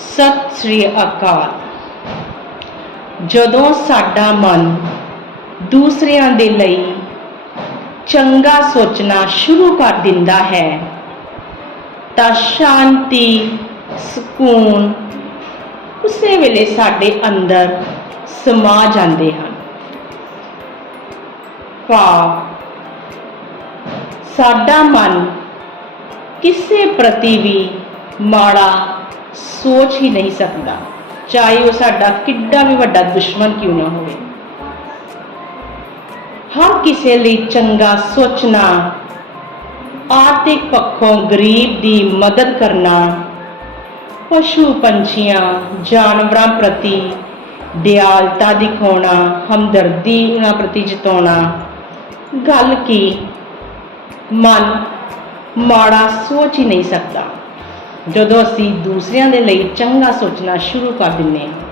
ਸਤਿ ਸ੍ਰੀ ਅਕਾਲ। ਜਦੋਂ ਸਾਡਾ ਮਨ ਦੂਸਰਿਆਂ ਦੇ ਲਈ ਚੰਗਾ ਸੋਚਣਾ ਸ਼ੁਰੂ ਕਰ ਦਿੰਦਾ ਹੈ, ਤਾਂ ਸ਼ਾਂਤੀ, ਸਕੂਨ ਉਸੇ ਵੇਲੇ ਸਾਡੇ ਅੰਦਰ ਸਮਾ ਜਾਂਦੇ ਹਨ। ਭਾਵ, ਸਾਡਾ ਮਨ ਕਿਸੇ ਪ੍ਰਤੀ ਵੀ ਮਾੜਾ ਸੋਚ ਹੀ ਨਹੀਂ ਸਕਦਾ। ਚਾਹੇ ਉਹ ਸਾਡਾ ਕਿੱਡਾ ਵੀ ਵੱਡਾ ਦੁਸ਼ਮਣ ਕਿਉਂ ਨਾ ਹੋਵੇ। ਹਰ ਕਿਸੇ ਲਈ ਚੰਗਾ ਸੋਚਣਾ, ਆਰਥਿਕ ਪੱਖੋਂ ਗਰੀਬ ਦੀ ਮਦਦ ਕਰਨਾ, ਪਸ਼ੂ ਪੰਛੀਆਂ, ਜਾਨਵਰਾਂ ਪ੍ਰਤੀ ਦਿਆਲਤਾ ਦਿਖਾਉਣਾ, ਹਮਦਰਦੀ ਉਹਨਾਂ ਪ੍ਰਤੀ ਜਤਾਉਣਾ, ਗੱਲ ਕੀ? ਮਨ ਮਾੜਾ ਸੋਚ ਹੀ ਨਹੀਂ ਸਕਦਾ। ਜਦੋਂ ਅਸੀਂ ਦੂਸਰਿਆਂ ਦੇ ਲਈ ਚੰਗਾ ਸੋਚਣਾ ਸ਼ੁਰੂ ਕਰ ਦਿੰਨੇ ਹਾਂ।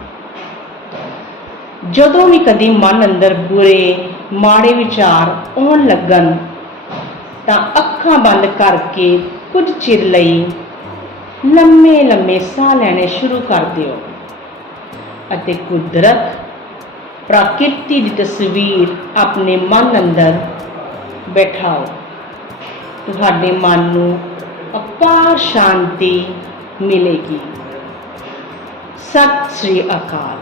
ਜਦੋਂ ਵੀ ਕਦੀ ਮਨ ਅੰਦਰ ਬੁਰੇ, ਮਾੜੇ ਵਿਚਾਰ ਆਉਣ ਲੱਗਣ, ਤਾਂ ਅੱਖਾਂ ਬੰਦ ਕਰਕੇ ਕੁਝ ਚਿਰ ਲਈ ਲੰਮੇ ਲੰਮੇ ਸਾਹ ਲੈਣੇ ਸ਼ੁਰੂ ਕਰ ਦਿਓ ਅਤੇ ਕੁਦਰਤ, ਪ੍ਰਕਿਰਤੀ ਦੀ ਤਸਵੀਰ ਆਪਣੇ ਮਨ ਅੰਦਰ ਬਿਠਾਓ। ਤੁਹਾਡੇ ਮਨ ਨੂੰ ਅਪਾਰ ਸ਼ਾਂਤੀ ਮਿਲੇਗੀ ਸਤਿ ਸ੍ਰੀ ਅਕਾਲ